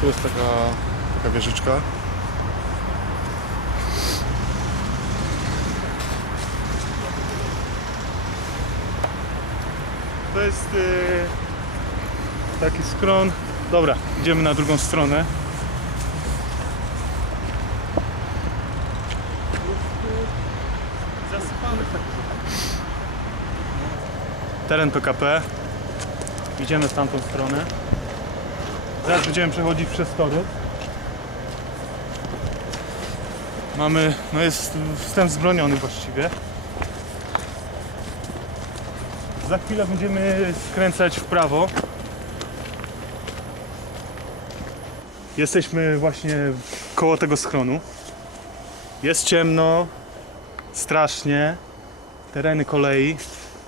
Tu jest taka, taka wieżyczka. To jest y, taki skron. Dobra, idziemy na drugą stronę. Teren PKP. Idziemy w tamtą stronę. Zaraz będziemy przechodzić przez tory. Mamy, no jest wstęp zbroniony właściwie. Za chwilę będziemy skręcać w prawo. Jesteśmy właśnie koło tego schronu. Jest ciemno, strasznie. Tereny kolei,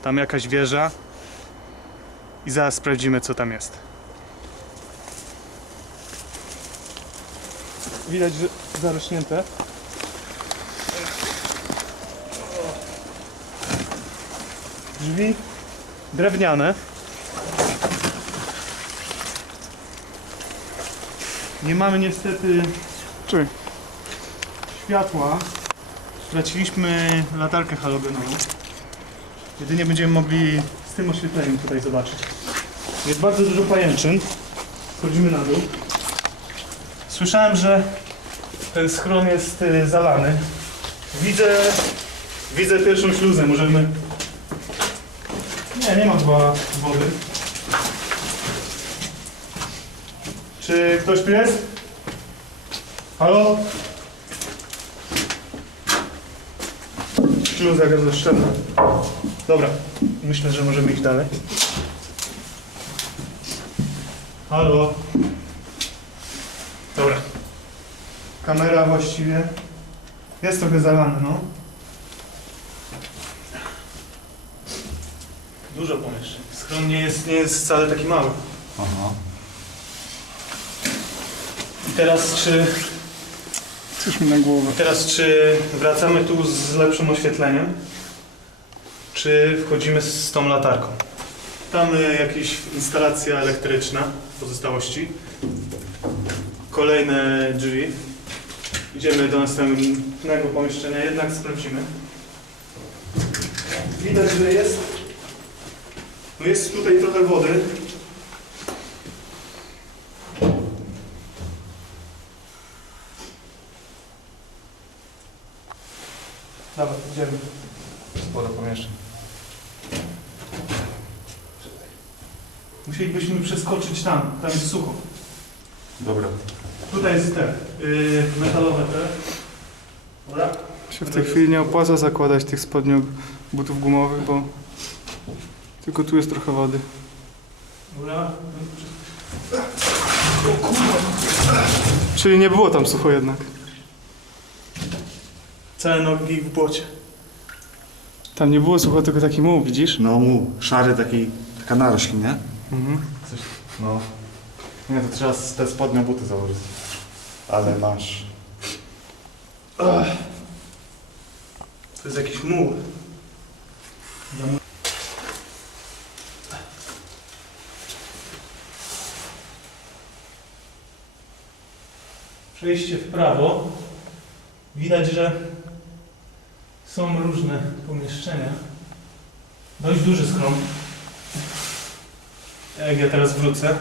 tam jakaś wieża. I zaraz sprawdzimy co tam jest. Widać, że zarośnięte. Drzwi drewniane. Nie mamy niestety Czy? światła. Straciliśmy latarkę halogenową. Jedynie będziemy mogli z tym oświetleniem tutaj zobaczyć. Jest bardzo dużo pajęczyn. Schodzimy na dół. Słyszałem, że ten schron jest y, zalany. Widzę, widzę pierwszą śluzę. Możemy... Nie, nie ma chyba wody. Czy ktoś tu jest? Halo? Śluza gazoszczelna. Dobra, myślę, że możemy iść dalej. Halo? Dobra. Kamera właściwie jest trochę zalana, no. Dużo pomieszczeń. Schron nie jest, nie jest wcale taki mały. Aha. I teraz czy, Coś mi na głowę. teraz czy wracamy tu z lepszym oświetleniem? Czy wchodzimy z tą latarką? Tam y, jakieś instalacja elektryczna, pozostałości. Kolejne drzwi. Idziemy do następnego pomieszczenia, jednak sprawdzimy. Widać, że jest. No jest tutaj trochę wody. Dobra, idziemy. Sporo pomieszczeń. Musielibyśmy przeskoczyć tam, tam jest sucho. Dobra. Tutaj jest te, yy, metalowe te. Dobra. Się w tej chwili nie opłaca zakładać tych spodni butów gumowych, bo tylko tu jest trochę wody. Dobra. Czyli nie było tam sucho jednak. Całe nogi w błocie. Tam nie było sucho, tylko taki muł, widzisz? No mu, szary taki, taka narośl, nie? Mhm. No. Nie, to trzeba z- te spodnie buty założyć. Ale masz. Ach. To jest jakiś muł. Przejście w prawo. Widać, że są różne pomieszczenia. Dość duży schron. Jak ja teraz wrócę.